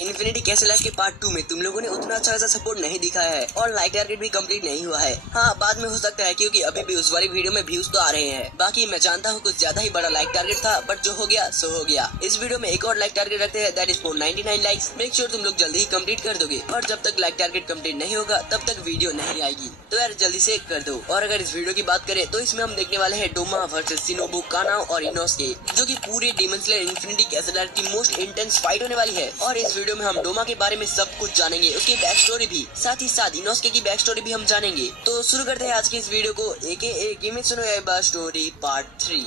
Infinity castle life के part 2 में तुम लोगों ने उतना अच्छा खासा सपोर्ट नहीं दिखाया है और लाइक टारगेट भी कंप्लीट नहीं हुआ है। हाँ, बाद में हो सकता है क्योंकि अभी भी उस वाली वीडियो में व्यूज तो आ रहे हैं। बाकी मैं जानता हूँ कुछ ज्यादा ही बड़ा लाइक टारगेट था, बट जो हो गया सो हो गया। इस वीडियो में एक और लाइक टारगेट रखते हैं, that is 499 likes. Make sure तुम लोग जल्दी ही कंप्लीट कर दोगे और जब तक लाइक टारगेट कंप्लीट नहीं होगा तब तक वीडियो नहीं आएगी। तो यार जल्दी से कर दो। और अगर इस वीडियो की बात करें तो इसमें हम देखने वाले हैं डोमा वर्सेस शिनोबु, कानाओ और इनोसके, जो की पूरे demon slayer infinity castle life की मोस्ट इंटेंस फाइट होने वाली है। और इस वीडियो में हम डोमा के बारे में सब कुछ जानेंगे, उसकी बैक स्टोरी भी, साथ ही साथ इनोसके की बैक स्टोरी भी हम जानेंगे। तो शुरू करते हैं आज की इस वीडियो को। एक किमित्सु नो याइबा स्टोरी पार्ट 3।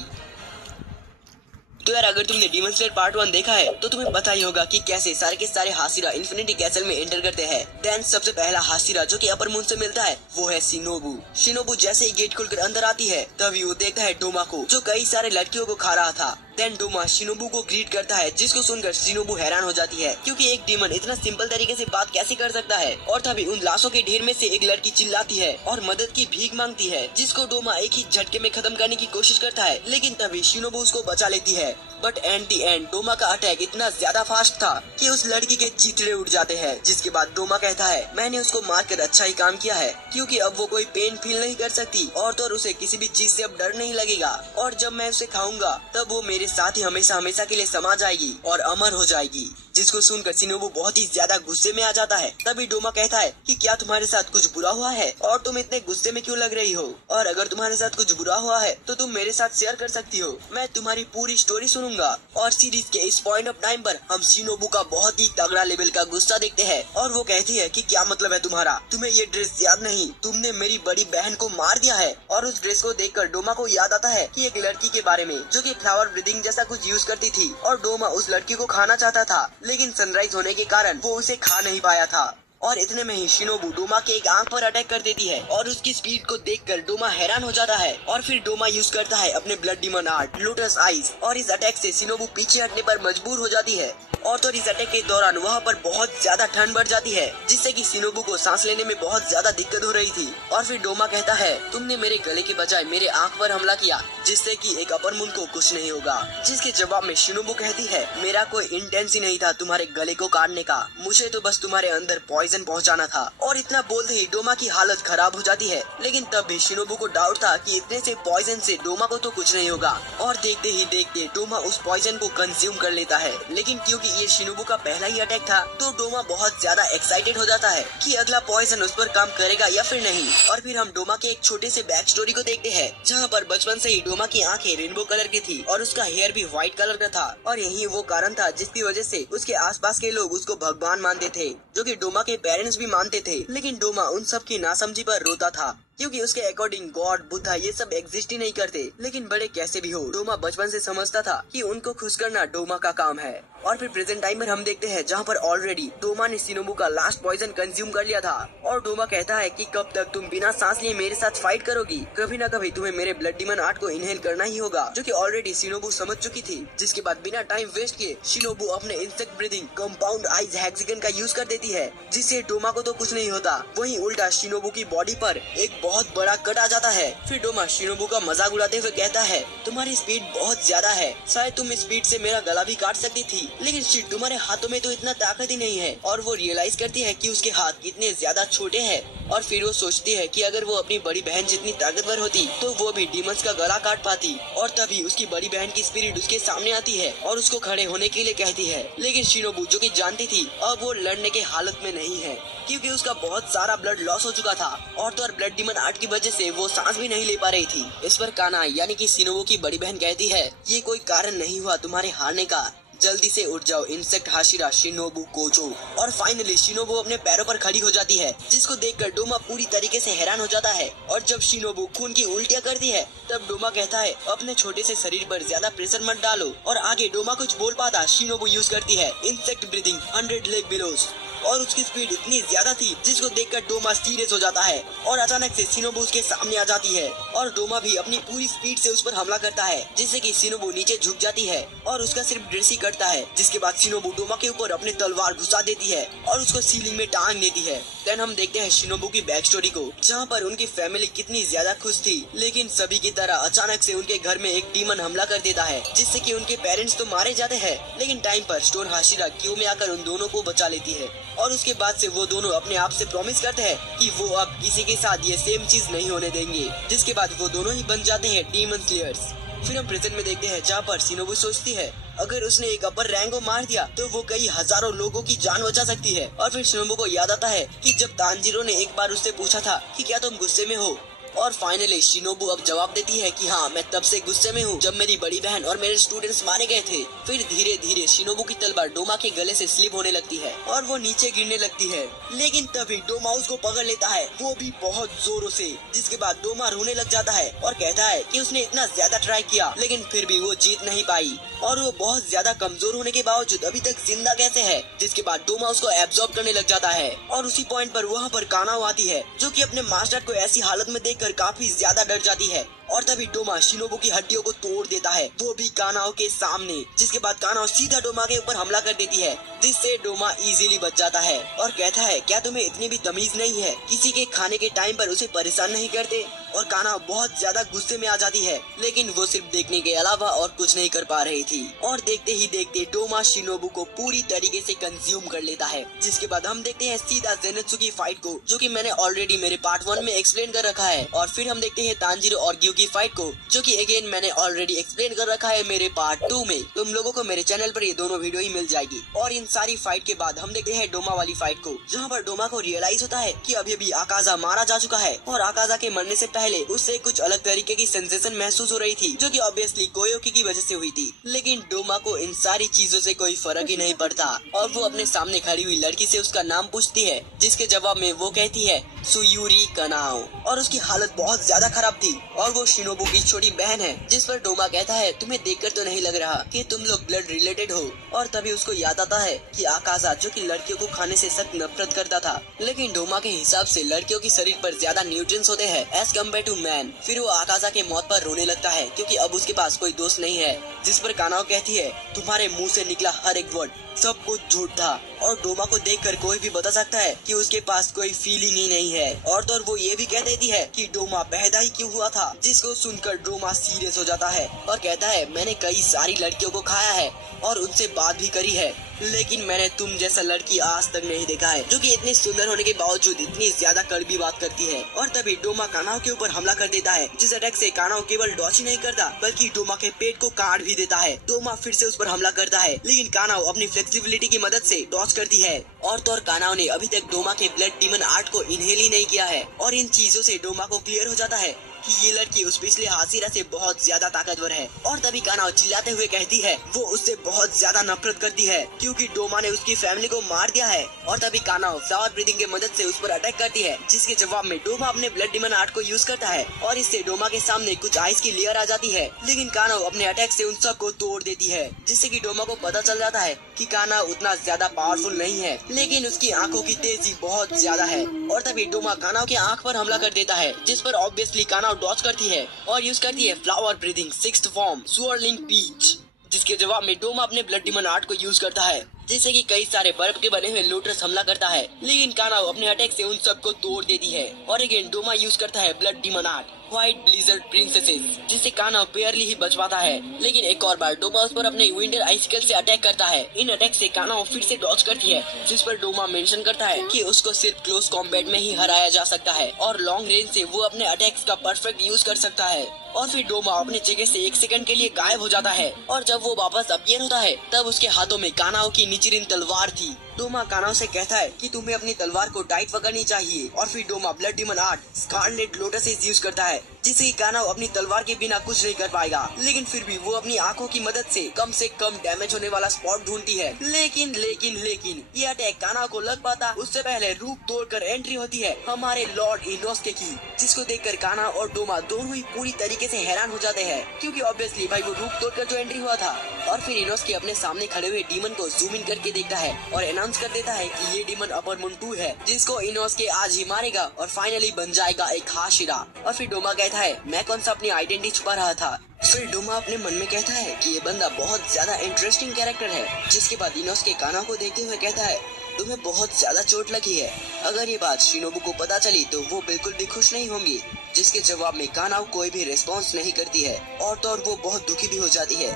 तो यार अगर तुमने डीमन स्लेयर पार्ट 1 देखा है तो तुम्हें पता ही होगा कि कैसे सारे के सारे हाशिरा इन्फिनिटी कैसल में एंटर करते हैं। देन सबसे पहला हाशिरा जो कि अपर मून से मिलता है वो है शिनोबु। शिनोबु जैसे ही गेट खोलकर अंदर आती है तभी वो देखता है डोमा को, जो कई सारे लड़कियों को खा रहा था। देन डोमा शिनोबु को ग्रीट करता है, जिसको सुनकर शिनोबु हैरान हो जाती है क्योंकि एक डीमन इतना सिंपल तरीके से बात कैसे कर सकता है। और तभी उन लाशों के ढेर में से एक लड़की चिल्लाती है और मदद की भीख मांगती है, जिसको डोमा एक ही झटके में खत्म करने की कोशिश करता है, लेकिन तभी शिनोबु उसको बचा लेती है। But at the end Doma का अटैक इतना ज्यादा फास्ट था कि उस लड़की के चिथड़े उड़ जाते हैं। जिसके बाद डोमा कहता है मैंने उसको मारकर अच्छा ही काम किया है, क्योंकि अब वो कोई पेन फील नहीं कर सकती और तो उसे किसी भी चीज से अब डर नहीं लगेगा। और जब मैं उसे खाऊंगा तब वो मेरे साथ ही हमेशा हमेशा के लिए समा जाएगी और अमर हो जाएगी। जिसको सुनकर शिनोबु बहुत ही ज्यादा गुस्से में आ जाता है। तभी डोमा कहता है कि क्या तुम्हारे साथ कुछ बुरा हुआ है और तुम इतने गुस्से में क्यों लग रही हो, और अगर तुम्हारे साथ कुछ बुरा हुआ है तो तुम मेरे साथ शेयर कर सकती हो, मैं तुम्हारी पूरी स्टोरी सुनूंगा। और सीरीज के इस पॉइंट ऑफ टाइम पर हम शिनोबु का बहुत ही तगड़ा लेवल का गुस्सा देखते हैं और वो कहती है कि क्या मतलब है तुम्हारा, तुम्हें ये ड्रेस याद नहीं, तुमने मेरी बड़ी बहन को मार दिया है। और उस ड्रेस को देखकर डोमा को याद आता है कि एक लड़की के बारे में जो कि फ्लावर ब्रीदिंग जैसा कुछ यूज करती थी और डोमा उस लड़की को खाना चाहता था, लेकिन सनराइज होने के कारण वो उसे खा नहीं पाया था। और इतने में ही शिनोबु डोमा के एक आंख पर अटैक कर देती है और उसकी स्पीड को देखकर डोमा हैरान हो जाता है। और फिर डोमा यूज करता है अपने blood demon art lotus eyes, और इस अटैक से शिनोबु पीछे हटने पर मजबूर हो जाती है। और तो इस अटैक के दौरान वहाँ पर बहुत ज्यादा ठंड बढ़ जाती है, जिससे कि शिनोबु को सांस लेने में बहुत ज्यादा दिक्कत हो रही थी। और फिर डोमा कहता है तुमने मेरे गले के बजाय मेरे आंख पर हमला किया, जिससे कि एक अपर मून को कुछ नहीं होगा। जिसके जवाब में शिनोबु कहती है मेरा कोई इंटेंस ही नहीं था तुम्हारे गले को काटने का, मुझे तो बस तुम्हारे अंदर पॉइजन पहुंचाना था। और इतना बोलते ही डोमा की हालत खराब हो जाती है, लेकिन तब भी शिनोबु को डाउट था कि इतने से पॉइजन से डोमा को तो कुछ नहीं होगा। और देखते ही देखते डोमा उस पॉइजन को कंज्यूम कर लेता है। लेकिन क्योंकि ये शिनोबु का पहला ही अटैक था तो डोमा बहुत ज्यादा एक्साइटेड हो जाता है कि अगला पॉइजन उस पर काम करेगा या फिर नहीं। और फिर हम डोमा के एक छोटे से बैक स्टोरी को देखते हैं, जहाँ पर बचपन से ही डोमा की आंखें रेनबो कलर की थी और उसका हेयर भी व्हाइट कलर का था। और यही वो कारण था जिसकी वजह से उसके आसपास के लोग उसको भगवान मानते थे, जो कि डोमा के पेरेंट्स भी मानते थे। लेकिन डोमा उन सब की नासमझी पर रोता था, क्योंकि उसके अकॉर्डिंग गॉड बुद्धा ये सब एग्जिस्ट ही नहीं करते। लेकिन बड़े कैसे भी हो, डोमा बचपन से समझता था कि उनको खुश करना डोमा का काम है। और फिर प्रेजेंट टाइम में हम देखते हैं जहाँ पर ऑलरेडी डोमा ने शिनोबु का लास्ट पॉइजन कंज्यूम कर लिया था। और डोमा कहता है कि कब तक तुम बिना सांस लिए मेरे साथ फाइट करोगी, कभी न कभी तुम्हें मेरे ब्लड डीमन आर्ट को इनहेल करना ही होगा, जो कि ऑलरेडी शिनोबु समझ चुकी थी। जिसके बाद बिना टाइम वेस्ट किए शिनोबु अपने insect breathing compound eyes hexagon का यूज कर देती है, जिससे डोमा को तो कुछ नहीं होता, वहीं उल्टा शिनोबु की बॉडी पर एक बहुत बड़ा कट आ जाता है। फिर डोमा शिनोबु का मजाक उड़ाते हुए कहता है तुम्हारी स्पीड बहुत ज्यादा है, शायद तुम स्पीड से मेरा गला भी काट सकती थी, लेकिन शिट तुम्हारे हाथों में तो इतना ताकत ही नहीं है। और वो रियलाइज करती है कि उसके हाथ कितने ज्यादा छोटे हैं। और फिर वो सोचती है कि अगर वो अपनी बड़ी बहन जितनी ताकतवर होती तो वो भी डीमंस का गला काट पाती। और तभी उसकी बड़ी बहन की स्पिरिट उसके सामने आती है और उसको खड़े होने के लिए कहती है। लेकिन शिनोबु जो कि जानती थी अब वो लड़ने के हालत में नहीं है, क्योंकि उसका बहुत सारा ब्लड लॉस हो चुका था और तो ब्लड डीमन आर्ट की वजह से वो सांस भी नहीं ले पा रही थी। इस पर काना यानी कि शिनोबु की बड़ी बहन कहती है ये कोई कारण नहीं हुआ तुम्हारे हारने का, जल्दी से उठ जाओ इंसेक्ट हाशिरा शिनोबु कोजो। और फाइनली शिनोबु अपने पैरों पर खड़ी हो जाती है, जिसको देखकर डोमा पूरी तरीके से हैरान हो जाता है। और जब शिनोबु खून की उल्टियां करती है तब डोमा कहता है अपने छोटे से शरीर पर ज्यादा प्रेशर मत डालो। और आगे डोमा कुछ बोल पाता शिनोबु यूज करती है इंसेक्ट ब्रीदिंग 100 लेग बिलोज। और उसकी स्पीड इतनी ज्यादा थी जिसको देखकर डोमा सीरियस हो जाता है और अचानक से शिनोबु उसके सामने आ जाती है और डोमा भी अपनी पूरी स्पीड से उस पर हमला करता है, जिससे कि शिनोबु नीचे झुक जाती है और उसका सिर्फ ड्रेस ही कटता है। जिसके बाद शिनोबु डोमा के ऊपर अपनी तलवार घुसा देती है और उसको सीलिंग में टांग देती है। देन हम देखते हैं शिनोबु की बैक स्टोरी को, जहाँ पर उनकी फैमिली कितनी ज्यादा खुश थी, लेकिन सभी की तरह अचानक से उनके घर में एक डीमन हमला कर देता है, जिससे कि उनके पेरेंट्स तो मारे जाते हैं, लेकिन टाइम पर स्टोन हाशिरा क्यों में आकर उन दोनों को बचा लेती है। और उसके बाद से वो दोनों अपने आप से प्रॉमिस करते हैं कि वो अब किसी के साथ ये सेम चीज नहीं होने देंगे। जिसके बाद वो दोनों ही बन जाते हैं डीमन स्लेयर्स। फिर हम प्रेजेंट में देखते हैं जहाँ पर शिनोबु सोचती है अगर उसने एक अपर रैंक को मार दिया तो वो कई हजारों लोगों की जान बचा सकती है। और फिर शिनोबु को याद आता है कि जब तांजीरो ने एक बार उससे पूछा था कि क्या तुम गुस्से में हो, और फाइनली शिनोबु अब जवाब देती है कि हाँ, मैं तब से गुस्से में हूँ जब मेरी बड़ी बहन और मेरे स्टूडेंट्स मारे गए थे। फिर धीरे धीरे शिनोबु की तलवार डोमा के गले से स्लिप होने लगती है और वो नीचे गिरने लगती है, लेकिन तभी डोमा उसको पकड़ लेता है, वो भी बहुत जोरों से। जिसके बाद डोमा रोने लग जाता है और कहता है कि उसने इतना ज्यादा ट्राई किया लेकिन फिर भी वो जीत नहीं पाई और वो बहुत ज्यादा कमजोर होने के बावजूद अभी तक जिंदा कैसे है। जिसके बाद डोमा उसको एब्जॉर्ब करने लग जाता है और उसी पॉइंट पर वहाँ पर कानाओ आती है, जो कि अपने मास्टर को ऐसी हालत में देखकर काफी ज्यादा डर जाती है। और तभी डोमा शिनोबु की हड्डियों को तोड़ देता है, वो भी कानाओ के सामने। जिसके बाद कानाओ सीधा डोमा के ऊपर हमला कर देती है, जिससे डोमा इजीली बच जाता है और कहता है क्या तुम्हें इतनी भी तमीज नहीं है, किसी के खाने के टाइम पर उसे परेशान नहीं करते। और कानाओ बहुत ज्यादा गुस्से में आ जाती है, लेकिन वो सिर्फ देखने के अलावा और कुछ नहीं कर पा रही थी। और देखते ही देखते डोमा शिनोबु को पूरी तरीके से कंज्यूम कर लेता है। जिसके बाद हम देखते हैं सीधा जेनेत्सु की फाइट को, जो कि मैंने ऑलरेडी मेरे पार्ट 1 में एक्सप्लेन कर रखा है। और फिर हम देखते हैं तांजीरो और ग्यू की फाइट को, जो कि अगेन मैंने ऑलरेडी एक्सप्लेन कर रखा है मेरे पार्ट 2 में। तुम लोगों को मेरे चैनल पर ये दोनों वीडियो ही मिल जाएगी। और इन सारी फाइट के बाद हम देखते हैं डोमा वाली फाइट को, जहाँ पर डोमा को रियलाइज होता है कि अभी अभी आकाजा मारा जा चुका है और आकाजा के मरने से पहले उससे कुछ अलग तरीके की सेंसेशन महसूस हो रही थी, जो कि ऑब्वियसली कोयोकी की वजह से हुई थी। लेकिन डोमा को इन सारी चीजों से कोई फर्क ही नहीं पड़ता और वो अपने सामने खड़ी हुई लड़की से उसका नाम पूछती है, जिसके जवाब में वो कहती है सुयूरी कनाओ। और उसकी हालत बहुत ज्यादा खराब थी और वो शिनोबु की छोटी बहन है। जिस पर डोमा कहता है तुम्हें देखकर तो नहीं लग रहा कि तुम लोग ब्लड रिलेटेड हो। और तभी उसको याद आता है कि आकाजा, जो कि लड़कियों को खाने से सख्त नफरत करता था, लेकिन डोमा के हिसाब से लड़कियों की शरीर पर ज्यादा न्यूट्रिएंट्स होते हैं एज कम्पेयर टू मैन। फिर वो आकाजा के मौत पर रोने लगता है क्योंकि अब उसके पास कोई दोस्त नहीं है। जिस पर कानाओ कहती है तुम्हारे मुंह से निकला हर एक वर्ड सब कुछ झूठ था। और डोमा को देखकर कोई भी बता सकता है कि उसके पास कोई फीलिंग ही नहीं है। और तो वो ये भी कह देती है कि डोमा पैदा ही क्यों हुआ था, जिसको सुनकर डोमा सीरियस हो जाता है और कहता है मैंने कई सारी लड़कियों को खाया है और उनसे बात भी करी है, लेकिन मैंने तुम जैसा लड़की आज तक नहीं देखा है, जो कि इतनी सुंदर होने के बावजूद इतनी ज्यादा कड़वी बात करती है। और तभी डोमा कानाओ के ऊपर हमला कर देता है, जिस अटैक से कानाओ केवल डॉच ही नहीं करता बल्कि डोमा के पेट को काट भी देता है। डोमा फिर से उस पर हमला करता है, लेकिन कानाओ अपनी फ्लेक्सिबिलिटी की मदद से डॉच करती है। और तो कानाओ ने अभी तक डोमा के ब्लड डीमन आर्ट को इनहेल ही नहीं किया है। और इन चीजों से डोमा को क्लियर हो जाता है कि ये लड़की उस पिछले हाशिरा से बहुत ज्यादा ताकतवर है। और तभी कानाओ चिल्लाते हुए कहती है वो उससे बहुत ज्यादा नफरत करती है क्योंकि डोमा ने उसकी फैमिली को मार दिया है। और तभी कानाओ फ्लावर ब्रीदिंग की मदद से उस पर अटैक करती है, जिसके जवाब में डोमा अपने ब्लड डीमन आर्ट को यूज करता है और इससे डोमा के सामने कुछ आइस की लेयर आ जाती है। लेकिन कानाओ अपने अटैक से उन सब को तोड़ देती है, जिससे कि डोमा को पता चल जाता है कि कानाओ उतना ज्यादा पावरफुल नहीं है, लेकिन उसकी आंखों की तेजी बहुत ज्यादा है। और तभी डोमा कानाओ की आंख पर हमला कर देता है, जिस पर ऑब्वियसली कानाओ डॉच करती है और यूज करती है flower breathing 6th form swirling peach, जिसके जवाब में डोमा अपने ब्लड डीमन आर्ट को यूज करता है, जिससे कि कई सारे बर्फ के बने हुए लोटस हमला करता है। लेकिन कानाओ अपने अटैक से उन सबको तोड़ देती है। और अगेन डोमा यूज करता है blood demon art white blizzard princesses, जिससे कानाओ पेयरली ही बच पाता है। लेकिन एक और बार डोमा उस पर अपने विंटर आइसिकल से अटैक करता है। इन अटैक से कानाओ फिर से डॉच करती है, जिस पर डोमा मेंशन करता है कि उसको सिर्फ क्लोज कॉम्बैट में ही हराया जा सकता है और लॉन्ग रेंज से वो अपने अटैक्स का परफेक्ट यूज कर सकता है। और फिर डोमा अपनी जगह से 1 सेकंड के लिए गायब हो जाता है और जब वो वापस अपीयर होता है तब उसके हाथों में कानाओ की निचरिन तलवार थी। डोमा कानाओ से कहता है कि तुम्हें अपनी तलवार को टाइट पकड़नी चाहिए और फिर Doma blood demon art scarlet lotus use करता है जिसे कानाओ अपनी तलवार के बिना कुछ नहीं कर पाएगा। लेकिन फिर भी वो अपनी आंखों की मदद से कम डैमेज होने वाला स्पॉट ढूंढती है। लेकिन ये अटैक कानाओ को लग पाता उससे पहले रूप तोड़कर एंट्री होती है हमारे लॉर्ड इनोस्के की, जिसको देखकर कानाओ और डोमा दोनों ही पूरी तरीके से हैरान हो जाते हैं, क्योंकि ऑब्वियसली भाई वो रूप तोड़कर जो एंट्री हुआ था। और फिर इनोस्के अपने सामने खड़े हुए डीमन को जूम इन करके देखता है और अनाउंस कर देता है कि ये डीमन अपर मुन 2 है, जिसको इनोस्के आज ही मारेगा और फाइनली बन जाएगा एक हाशिरा। और फिर डोमा कहता है मैं कौन सा अपनी आइडेंटिटी छुपा रहा था। फिर डोमा अपने मन में कहता है कि ये बंदा बहुत ज्यादा इंटरेस्टिंग कैरेक्टर है। जिसके बाद इनोस्के कानाओ को देखते हुए कहता है तुम्हें बहुत ज्यादा चोट लगी है। अगर ये बात शिनोबू को पता चली तो वो बिल्कुल भी खुश नहीं होंगी। जिसके जवाब में कानाओ कोई भी रिस्पॉन्स नहीं करती है और तो और वो बहुत दुखी भी हो जाती है।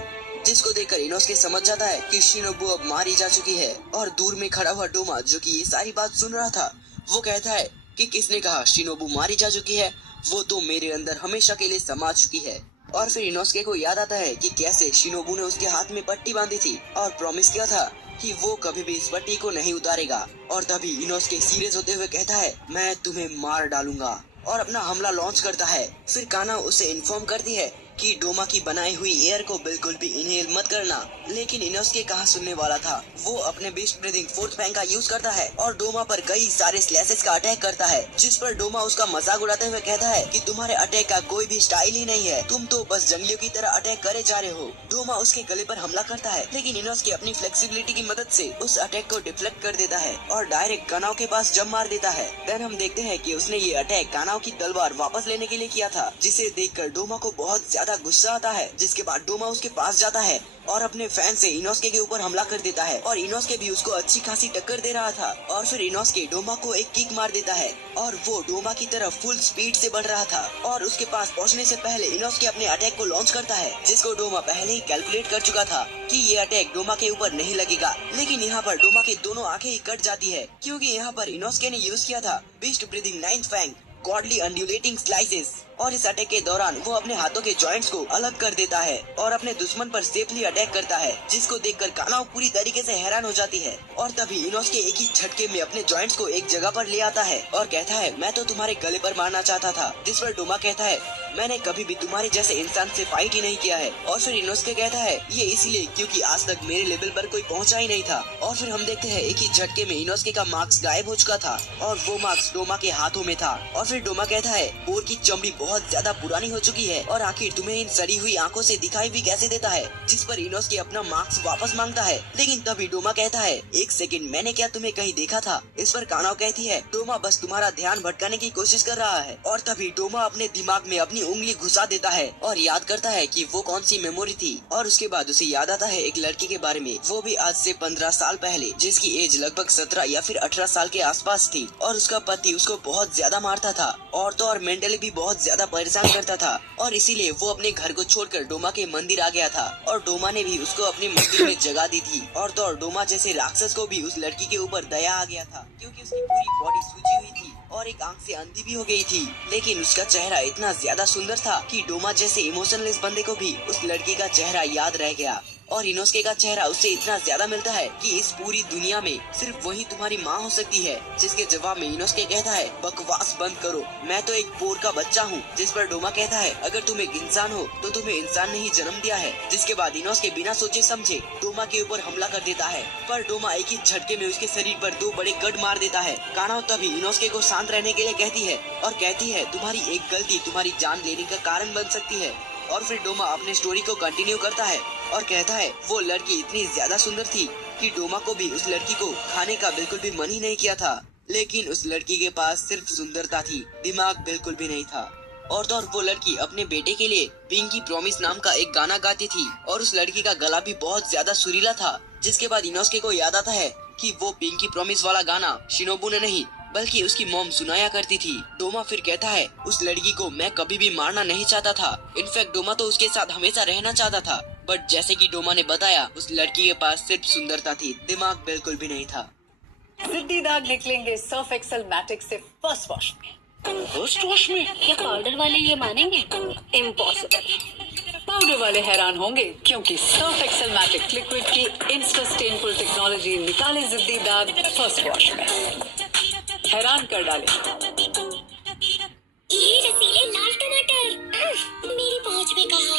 जिसको देखकर इनोस्के समझ जाता है कि शिनोबू अब मारी जा चुकी है। और दूर में खड़ा हुआ डोमा जो कि ये सारी बात सुन रहा था, वो कहता है कि किसने कहा शिनोबू मारी जा चुकी है, वो तो मेरे अंदर हमेशा के लिए समा चुकी है। और फिर इनोस्के को याद आता है कि कैसे शिनोबू ने उसके हाथ में पट्टी बांधी थी और प्रॉमिस किया था कि वो कभी भी इस पट्टी को नहीं उतारेगा। और तभी इनोस्के सीरियस होते हुए कहता है मैं तुम्हें मार डालूंगा और अपना हमला लॉन्च करता है। फिर कानाओ उसे इन्फॉर्म करती है कि डोमा की बनाई हुई एयर को बिल्कुल भी इनहेल मत करना। लेकिन इनोस्के कहाँ सुनने वाला था। वो अपने बीस्ट ब्रीदिंग फोर्थ फैंग का यूज करता है और डोमा पर कई सारे स्लैशेस का अटैक करता है, जिस पर डोमा उसका मजाक उड़ाते हुए कहता है कि तुम्हारे अटैक का कोई भी स्टाइल ही नहीं है, तुम तो बस जंगलियों की तरह अटैक करे जा रहे हो। डोमा उसके गले पर हमला करता है, लेकिन इनोस्के अपनी फ्लेक्सिबिलिटी की मदद से उस अटैक को डिफ्लेक्ट कर देता है और डायरेक्ट कानाओ के पास जंप मार देता है। देन हम देखते हैं कि उसने ये अटैक कानाओ की तलवार वापस लेने के लिए किया था, जिसे देखकर डोमा को बहुत ज्यादा गुस्सा आता है। जिसके बाद डोमा उसके पास जाता है और अपने फैन से इनोस्के के ऊपर हमला कर देता है और इनोस्के भी उसको अच्छी खासी टक्कर दे रहा था। और फिर इनोस्के डोमा को एक किक मार देता है और वो डोमा की तरफ फुल स्पीड से बढ़ रहा था और उसके पास पहुंचने से पहले इनोस्के अपने अटैक को लॉन्च करता है, जिसको डोमा पहले ही कैलकुलेट कर चुका था कि ये अटैक डोमा के ऊपर नहीं लगेगा। लेकिन यहाँ पर डोमा की दोनों आंखें ही कट जाती है, क्योंकि यहाँ पर इनोस्के ने यूज किया था beast breathing 9th fang godly undulating slices. और इस अटैक के दौरान वो अपने हाथों के जॉइंट्स को अलग कर देता है और अपने दुश्मन पर सेफली अटैक करता है, जिसको देखकर कानाओ पूरी तरीके से हैरान हो जाती है। और तभी इनोस्के एक ही झटके में अपने जॉइंट्स को एक जगह पर ले आता है और कहता है मैं तो तुम्हारे गले पर मारना चाहता था। जिस पर डोमा कहता है मैंने कभी भी तुम्हारे जैसे इंसान से फाइट ही नहीं किया है। और फिर इनोस्के कहता है ये इसलिए क्योंकि आज तक मेरे लेवल पर कोई पहुंचा ही नहीं था। और फिर हम देखते हैं एक ही झटके में इनोस्के का मार्क्स गायब हो चुका था और वो मार्क्स डोमा के हाथों में था। और फिर डोमा कहता है बोर की चमड़ी बहुत ज्यादा पुरानी हो चुकी है और आखिर तुम्हें इन सड़ी हुई आंखों से दिखाई भी कैसे देता है। जिस पर इनोस्के अपना मार्क्स वापस मांगता है, लेकिन तभी डोमा कहता है एक सेकंड, मैंने क्या तुम्हें कहीं देखा था। इस पर कानाओ कहती है डोमा बस तुम्हारा ध्यान भटकाने की कोशिश कर रहा है। और तभी डोमा अपने दिमाग में अपनी उंगली घुसा देता है और याद करता है कि वो कौन सी मेमोरी थी। और उसके बाद उसे याद आता है एक लड़की के बारे में, वो भी आज से 15 साल पहले, जिसकी एज लगभग 17 या फिर 18 साल के आसपास थी और उसका पति उसको बहुत ज्यादा मारता था और तो और मेंटली भी बहुत ज्यादा परेशान करता था। और इसीलिए वो अपने घर को छोड़कर डोमा के मंदिर आ गया था और डोमा ने भी उसको अपने मंदिर में जगह दी थी। और तो और डोमा जैसे राक्षस को भी उस लड़की के ऊपर दया आ गया था, क्योंकि उसकी पूरी बॉडी सूजी हुई थी और एक आंख से अंधी भी हो गई थी। लेकिन उसका चेहरा इतना ज्यादा सुंदर था कि डोमा जैसे इमोशनलेस बंदे को भी उस लड़की का चेहरा याद रह गया। और इनोस्के का चेहरा उससे इतना ज्यादा मिलता है कि इस पूरी दुनिया में सिर्फ वही तुम्हारी माँ हो सकती है। जिसके जवाब में इनोस्के कहता है बकवास बंद करो, मैं तो एक पोर का बच्चा हूँ। जिस पर डोमा कहता है अगर तुम एक इंसान हो तो तुम्हें इंसान ने ही जन्म दिया है। जिसके बाद इनोस्के बिना सोचे समझे डोमा के ऊपर हमला कर देता है, पर डोमा एक ही झटके में उसके शरीर पर 2 बड़े कट मार देता है। कानाओ तभी इनोस्के को शांत रहने के लिए कहती है और कहती है तुम्हारी एक गलती तुम्हारी जान लेने का कारण बन सकती है। और फिर डोमा अपने स्टोरी को कंटिन्यू करता है और कहता है वो लड़की इतनी ज्यादा सुंदर थी कि डोमा को भी उस लड़की को खाने का बिल्कुल भी मन ही नहीं किया था। लेकिन उस लड़की के पास सिर्फ सुंदरता थी, दिमाग बिल्कुल भी नहीं था। और तो और वो लड़की अपने बेटे के लिए पिंकी प्रॉमिस नाम का एक गाना गाती थी और उस लड़की का गला भी बहुत ज्यादा सुरीला था। जिसके बाद इनोस्के को याद आता है कि वो पिंकी प्रॉमिस वाला गाना शिनोबू ने नहीं बल्कि उसकी मॉम सुनाया करती थी। डोमा फिर कहता है उस लड़की को मैं कभी भी मारना नहीं चाहता था, इनफैक्ट डोमा तो उसके साथ हमेशा रहना चाहता था। बट जैसे कि डोमा ने बताया उस लड़की के पास सिर्फ सुंदरता थी, दिमाग बिल्कुल भी नहीं था। जिद्दी दाग निकलेंगे सर्फ एक्सेल मैटिक से फर्स्ट वॉश में। फर्स्ट वॉश में क्या पाउडर वाले ये मानेंगे? इम्पॉसिबल। पाउडर वाले हैरान होंगे क्योंकि सर्फ एक्सेल मैटिक लिक्विड की इंस्टा स्टेनफुल टेक्नोलॉजी निकाले जिद्दी दाग फर्स्ट वॉश में, हैरान कर डाले। ये रसीले लाल टमाटर मेरी पहुंच में कहा।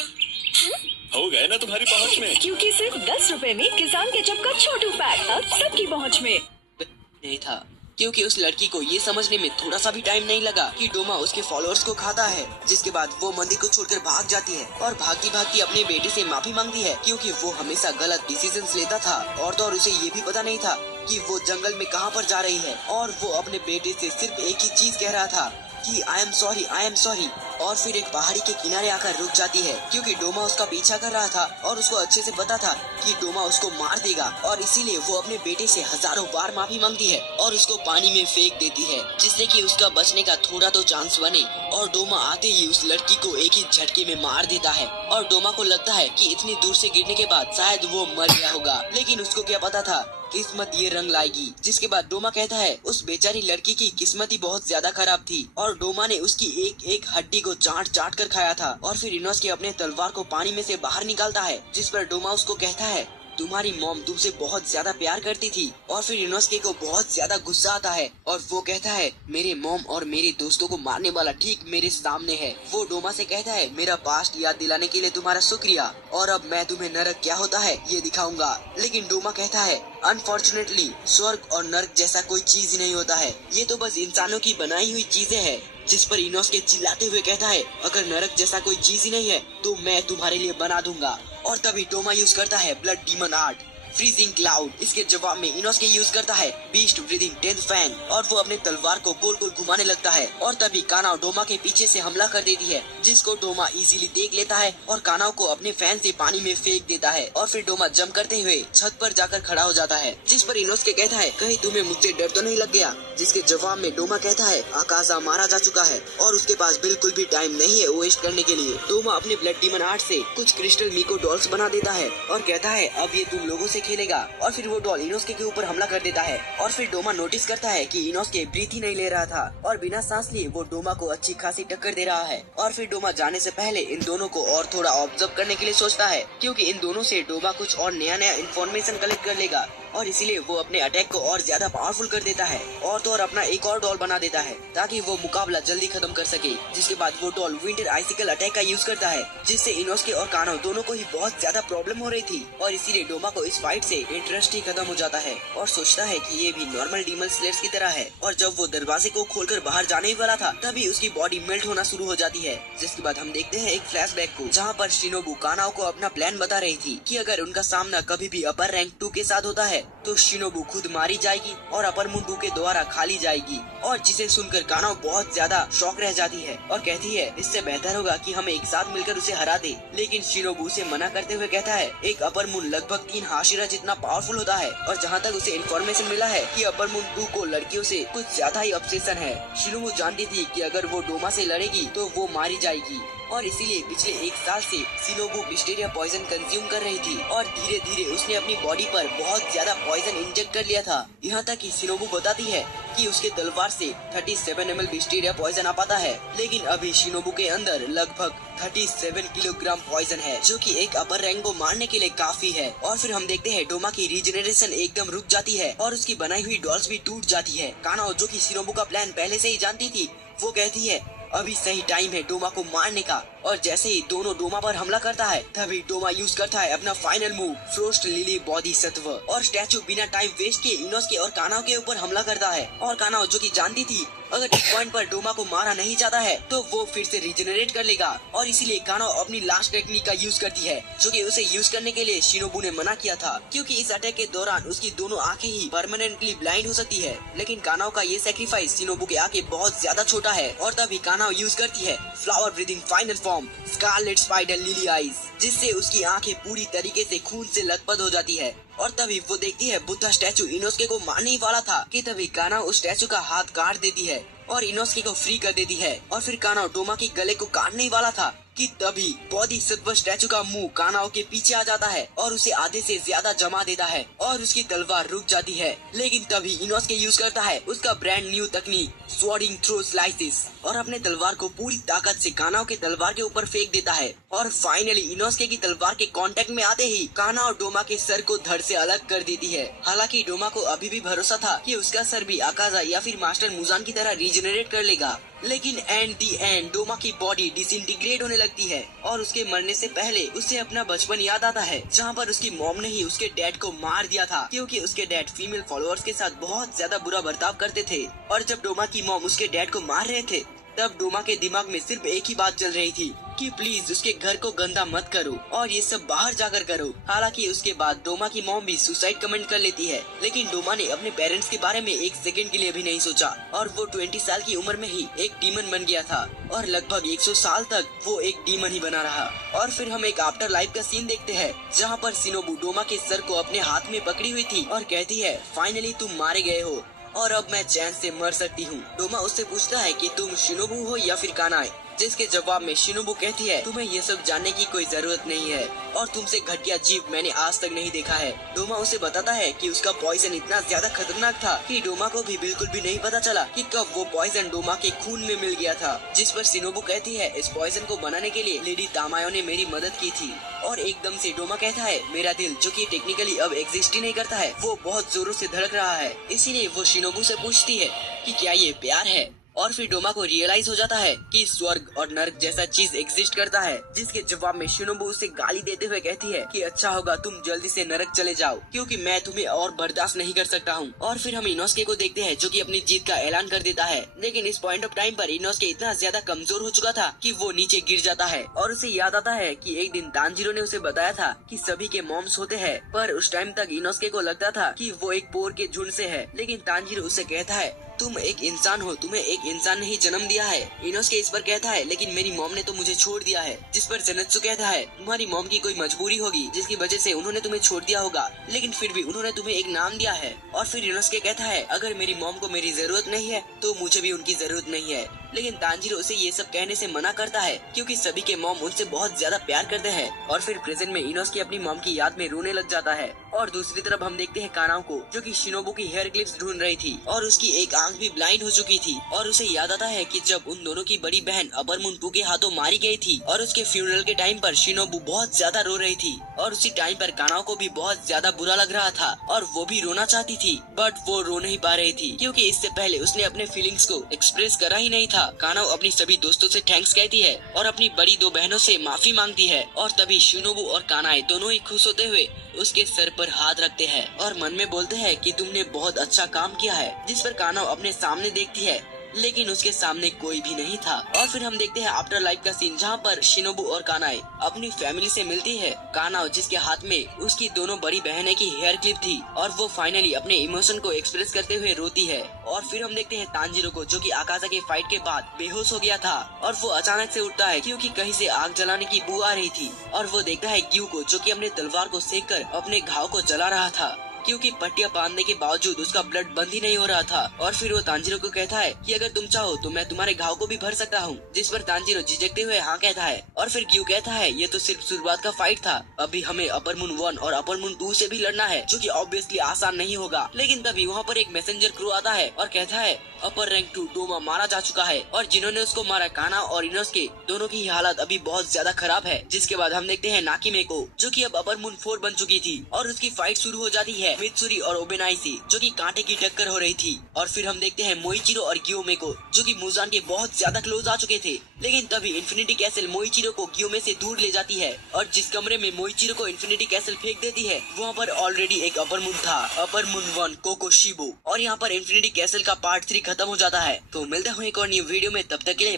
हाँ? हो गए ना तुम्हारी पहुंच में। क्योंकि सिर्फ 10 रुपए में किसान केचप का छोटू पैक अब सबकी पहुंच में। नहीं था, क्योंकि उस लड़की को ये समझने में थोड़ा सा भी टाइम नहीं लगा कि डोमा उसके फॉलोअर्स को खाता है। जिसके बाद वो मंदिर को छोड़कर भाग जाती है और भागती भागती अपने बेटे से माफी मांगती है, क्योंकि वो हमेशा गलत डिसीजंस लेता था और तो और उसे ये भी पता नहीं था कि वो जंगल में कहाँ पर जा रही है। और वो अपने बेटे से सिर्फ एक ही चीज कह रहा था कि आई एम सॉरी। और फिर एक पहाड़ी के किनारे आकर रुक जाती है, क्योंकि डोमा उसका पीछा कर रहा था और उसको अच्छे से पता था कि डोमा उसको मार देगा, और इसीलिए वो अपने बेटे से हजारों बार माफी मांगती है और उसको पानी में फेंक देती है, जिससे कि उसका बचने का थोड़ा तो चांस बने। और डोमा आते ही उस लड़की को एक ही झटके में मार देता है और डोमा को लगता है कि इतनी दूर से गिरने के बाद शायद वो मर गया होगा, लेकिन उसको क्या पता था किस्मत ये रंग लाएगी। जिसके बाद डोमा कहता है उस बेचारी लड़की की किस्मत ही बहुत ज्यादा खराब थी और डोमा ने उसकी एक एक हड्डी को चाट चाट कर खाया था। और फिर इनोस्के अपने तलवार को पानी में से बाहर निकालता है, जिस पर डोमा उसको कहता है तुम्हारी मॉम तुमसे बहुत ज्यादा प्यार करती थी। और फिर इनोस्के को बहुत ज्यादा गुस्सा आता है और वो कहता है मेरे मॉम और मेरे दोस्तों को मारने वाला ठीक मेरे सामने है। वो डोमा से कहता है मेरा पास्ट याद दिलाने के लिए तुम्हारा शुक्रिया, और अब मैं तुम्हें नरक क्या होता है ये दिखाऊंगा। लेकिन डोमा कहता है अनफॉर्चुनेटली स्वर्ग और नरक जैसा कोई चीज नहीं होता है, ये तो बस इंसानों की बनाई हुई चीजें हैं। जिस पर इनोस्के चिल्लाते हुए कहता है अगर नरक जैसा कोई चीज ही नहीं है तो मैं तुम्हारे लिए बना दूंगा। और तभी डोमा यूज करता है blood demon art freezing cloud. इसके जवाब में इनोस्के यूज करता है बीस्ट ब्रीदिंग डेथ फैंग और वो अपने तलवार को गोल गोल घुमाने लगता है। और तभी कानाव डोमा के पीछे से हमला कर देती है, जिसको डोमा इजीली देख लेता है और कानाव को अपने फैन से पानी में फेंक देता है। और फिर डोमा जंप करते हुए छत पर जाकर खड़ा हो जाता है, जिस पर इनोस्के कहता है कहीं तुम्हें मुझसे डर तो नहीं लग गया। जिसके जवाब में डोमा कहता है आकाशा मारा जा चुका है और उसके पास बिल्कुल भी टाइम नहीं है वेस्ट करने के लिए। डोमा अपने ब्लड डीमन आर्ट से कुछ क्रिस्टल मीको डॉल्स बना देता है और कहता है अब ये तुम लोगों से खेलेगा। और फिर वो डॉल इनोस्के के ऊपर हमला कर देता है। और फिर डोमा नोटिस करता है कि इनोस्के ब्रीथ ही नहीं ले रहा था और बिना सांस लिए वो डोमा को अच्छी खासी टक्कर दे रहा है। और फिर डोमा जाने से पहले इन दोनों को और थोड़ा ऑब्जर्व करने के लिए सोचता है, क्योंकि इन दोनों से डोमा कुछ और नया इन्फॉर्मेशन कलेक्ट कर लेगा और इसीलिए वो अपने अटैक को और ज्यादा पावरफुल कर देता है और तो और अपना एक और डॉल बना देता है ताकि वो मुकाबला जल्दी खत्म कर सके। जिसके बाद वो डॉल विंटर आइसिकल अटैक का यूज करता है, जिससे इनोस्के और कानो दोनों को ही बहुत ज्यादा प्रॉब्लम हो रही थी और इसीलिए डोमा को इस फाइट से इंटरेस्ट ही खत्म हो जाता है और सोचता है कि ये भी नॉर्मल डीमन स्लेयर्स की तरह है। और जब वो दरवाजे को खोलकर बाहर जाने ही वाला था तभी उसकी बॉडी मेल्ट होना शुरू हो जाती है। जिसके बाद हम देखते हैं एक फ्लैशबैक को, जहाँ पर शिनोबू कानाओ को अपना प्लान बता रही थी कि अगर उनका सामना कभी भी अपर रैंक 2 के साथ होता है तो शिनोबू खुद मारी जाएगी और अपर मुंडू के द्वारा खा ली जाएगी। और जिसे सुनकर कानाओ बहुत ज्यादा शॉक रह जाती है और कहती है इससे बेहतर होगा कि हम एक साथ मिलकर उसे हरा दे। लेकिन शिनोबू उसे मना करते हुए कहता है एक अपर मुंड लगभग 3 हाशिरा जितना पावरफुल होता है और जहाँ तक उसे इन्फॉर्मेशन मिला है कि अपर मुंडू को लड़कियों से कुछ ज्यादा ही ऑब्सेशन है। शिनोबू जानती थी कि अगर वो डोमा से लड़ेगी तो वो मारी जाएगी और इसीलिए पिछले 1 साल से शिनोबू विस्टेरिया पॉइजन कंज्यूम कर रही थी और धीरे धीरे उसने अपनी बॉडी पर बहुत ज्यादा पॉइजन इंजेक्ट कर लिया था। यहाँ तक कि शिनोबू बताती है कि उसके तलवार से 37 ml विस्टेरिया पॉइजन आ पाता है, लेकिन अभी शिनोबू के अंदर लगभग 37 किलोग्राम पॉइजन है, जो कि एक अपर रैंक को मारने के लिए काफी है। और फिर हम देखते हैं डोमा की रीजनरेशन एकदम रुक जाती है और उसकी बनाई हुई डॉल्स भी टूट जाती है। कानाओ जो कि शिनोबू का प्लान पहले से ही जानती थी, वो कहती है अभी सही टाइम है डोमा को मारने का। और जैसे ही दोनों डोमा पर हमला करता है तभी डोमा यूज करता है अपना final move frost lily Bodhisattva और स्टैचू बिना टाइम वेस्ट किए इनोस्के और कानाओ के ऊपर हमला करता है। और कानाओ जो कि जानती थी अगर इस पॉइंट पर डोमा को मारा नहीं जाता है तो वो फिर से रिजेनरेट कर लेगा और इसीलिए कानाओ अपनी लास्ट टेक्निक का यूज करती है, जो कि उसे यूज करने के लिए शिनोबू ने मना किया था, क्योंकि इस अटैक के दौरान उसकी दोनों आंखें ही परमानेंटली ब्लाइंड हो सकती है। लेकिन कानाओ का ये सैक्रिफाइस शिनोबू के आंखें बहुत ज्यादा छोटा है और तभी कानाओ यूज करती है flower breathing final form scarlet spider lily eyes, जिससे उसकी आंखें पूरी तरीके से खून से लथपथ हो जाती है। और तभी वो देखती है बुद्धा स्टैचू इनोस्के को मारने ही वाला था कि तभी कानाओ उस स्टैचू का हाथ काट देती है और इनोस्के को फ्री कर देती है। और फिर कानाओ डोमा के गले को काटने ही वाला था कि तभी बोधिसत्व स्टैचू का मुंह कानाओ के पीछे आ जाता है और उसे आधे से ज्यादा जमा देता है और उसकी तलवार रुक जाती है। लेकिन तभी इनोस्के यूज करता है उसका ब्रांड न्यू तकनीक स्वॉर्डिंग थ्रो स्लाइसिस और अपने तलवार को पूरी ताकत से कानाओ के तलवार के ऊपर फेंक देता है। और फाइनली इनोस्के की तलवार के कांटेक्ट में आते ही कानाओ डोमा के सर को धड़ से अलग कर देती है। हालांकि डोमा को अभी भी भरोसा था कि उसका सर भी आकाजा या फिर मास्टर मुजान की तरह रीजनरेट कर लेगा लेकिन एंड दी एंड डोमा की बॉडी डिसइंटीग्रेट होने लगती है और उसके मरने से पहले उसे अपना बचपन याद आता है, जहाँ पर उसकी मॉम ने ही उसके डैड को मार दिया था क्योंकि उसके डैड फीमेल फॉलोअर्स के साथ बहुत ज्यादा बुरा बर्ताव करते थे। और जब डोमा की मॉम उसके डैड को मार रहे थे तब डोमा के दिमाग में सिर्फ एक ही बात चल रही थी कि प्लीज उसके घर को गंदा मत करो और ये सब बाहर जाकर करो। हालांकि उसके बाद डोमा की मॉम भी सुसाइड कमेंट कर लेती है, लेकिन डोमा ने अपने पेरेंट्स के बारे में एक सेकंड के लिए भी नहीं सोचा और वो 20 साल की उम्र में ही एक डीमन बन गया था और लगभग 100 साल तक वो एक डीमन ही बना रहा। और फिर हम एक आफ्टर लाइफ का सीन देखते हैं जहाँ पर शिनोबू डोमा के सर को अपने हाथ में पकड़ी हुई थी और कहती है फाइनली तुम मारे गए हो और अब मैं चैन से मर सकती हूँ। डोमा उससे पूछता है कि तुम शिनोबू हो या फिर कानाए, जिसके जवाब में शिनोबू कहती है तुम्हें ये सब जानने की कोई जरूरत नहीं है और तुमसे घटिया जीव मैंने आज तक नहीं देखा है। डोमा उसे बताता है कि उसका पॉइजन इतना ज्यादा खतरनाक था कि डोमा को भी बिल्कुल भी नहीं पता चला कि कब वो पॉइजन डोमा के खून में मिल गया था। जिस पर शिनोबू कहती है इस पॉइजन को बनाने के लिए लेडी तामायो ने मेरी मदद की थी। और एकदम से डोमा कहता है मेरा दिल, जो कि टेक्निकली अब एग्जिस्ट ही नहीं करता है, वो बहुत जोरों से धड़क रहा है। इसीलिए वो शिनोबू से पूछती है कि क्या ये प्यार है। और फिर डोमा को रियलाइज हो जाता है कि स्वर्ग और नर्क जैसा चीज एग्जिस्ट करता है, जिसके जवाब में शिनोबू उसे गाली देते हुए कहती है कि अच्छा होगा तुम जल्दी से नरक चले जाओ क्योंकि मैं तुम्हें और बर्दाश्त नहीं कर सकता हूँ। और फिर हम इनोस्के को देखते हैं जो कि अपनी जीत का ऐलान कर देता है, लेकिन इस पॉइंट ऑफ टाइम पर इनोस्के इतना ज्यादा कमजोर हो चुका था कि वो नीचे गिर जाता है। और उसे याद आता है कि एक दिन तांजीरो ने उसे बताया था कि सभी के मॉम्स होते हैं, पर उस टाइम तक इनोस्के को लगता था कि वो एक पोर के झुंड से है, लेकिन तांजीरो उसे कहता है तुम एक इंसान हो, तुम्हें एक इंसान ने ही जन्म दिया है। इनोस्के इस पर कहता है लेकिन मेरी मॉम ने तो मुझे छोड़ दिया है, जिस पर जेनेत्सु कहता है तुम्हारी मॉम की कोई मजबूरी होगी जिसकी वजह से उन्होंने तुम्हें छोड़ दिया होगा, लेकिन फिर भी उन्होंने तुम्हें एक नाम दिया है। और फिर इनोस्के कहता है अगर मेरी मॉम को मेरी जरूरत नहीं है तो मुझे भी उनकी जरूरत नहीं है, लेकिन तांजीरो उसे ये सब कहने से मना करता है क्योंकि सभी के मॉम उनसे बहुत ज्यादा प्यार करते हैं। और फिर प्रेजेंट में इनोस्के अपनी मॉम की याद में रोने लग जाता है। और दूसरी तरफ हम देखते हैं कानाओ को जो कि शिनोबू की हेयर क्लिप्स ढूंढ रही थी और उसकी एक आंख भी ब्लाइंड हो चुकी थी। और उसे याद आता है कि जब उन दोनों की बड़ी बहन अपर मून 2 के हाथों मारी गई थी और उसके फ्यूनरल के टाइम पर शिनोबू बहुत ज्यादा रो रही थी और उसी टाइम पर कानाओ को भी बहुत ज्यादा बुरा लग रहा था और वो भी रोना चाहती थी, बट वो रो नहीं पा रही थी क्योंकि इससे पहले उसने अपने फीलिंग्स को एक्सप्रेस करा ही नहीं था। कानाओ अपनी सभी दोस्तों से थैंक्स कहती है और अपनी बड़ी 2 बहनों से माफी मांगती है और तभी शिनोबू और कानाए दोनों ही खुश होते हुए उसके सर पर हाथ रखते हैं और मन में बोलते हैं कि तुमने बहुत अच्छा काम किया है। जिस पर कानाओ अपने सामने देखती है लेकिन उसके सामने कोई भी नहीं था। और फिर हम देखते हैं आफ्टर लाइफ का सीन जहाँ पर शिनोबू और कानाए अपनी फैमिली से मिलती है। कानाओ जिसके हाथ में उसकी दोनों बड़ी बहनें की हेयर क्लिप थी और वो फाइनली अपने इमोशन को एक्सप्रेस करते हुए रोती है। और फिर हम देखते हैं तांजीरो को जो कि आकाशा के फाइट के बाद बेहोश हो गया था और वो अचानक से उठता है क्योंकि कहीं से आग जलाने की बू आ रही थी और वो देखता है ग्यू को जो कि अपने तलवार को सेक कर अपने घाव को जला रहा था क्योंकि पट्टियां बांधने के बावजूद उसका ब्लड बंद ही नहीं हो रहा था। और फिर वो तांजीरो को कहता है कि अगर तुम चाहो तो मैं तुम्हारे घाव को भी भर सकता हूँ, जिस पर तांजीरो झिझकते हुए हाँ कहता है। और फिर ग्यू कहता है ये तो सिर्फ शुरुआत का फाइट था, अभी हमें अपर मून 1 और अपर मून 2 से भी लड़ना है जो कि ऑब्वियसली आसान नहीं होगा। लेकिन तभी वहाँ पर एक मैसेंजर क्रू आता है और कहता है अपर रैंक 2 डोमा मारा जा चुका है और जिन्होंने उसको मारा काना और इनोस्के दोनों की हालत अभी बहुत ज्यादा खराब है। जिसके बाद हम देखते हैं नाकिमे को जो कि अब अपर मून 4 बन चुकी थी और उसकी फाइट शुरू हो जाती है मित्सुरी और ओबेनाई से जो कि कांटे की टक्कर हो रही थी। और फिर हम देखते हैं मोइचिरो और गियोमे को जो कि मुजान के बहुत ज्यादा क्लोज आ चुके थे, लेकिन तभी इन्फिनिटी कैसल मोइचिरो को गियोमे से दूर ले जाती है और जिस कमरे में मोइचिरो को इन्फिनिटी कैसल फेंक देती है वहाँ पर ऑलरेडी एक अपर मून था, अपर मून 1 कोकोशिबो। और यहाँ पर इन्फिनिटी कैसल का पार्ट 3 खत्म हो जाता है। तो मिलते हैं एक और न्यू वीडियो में, तब तक के लिए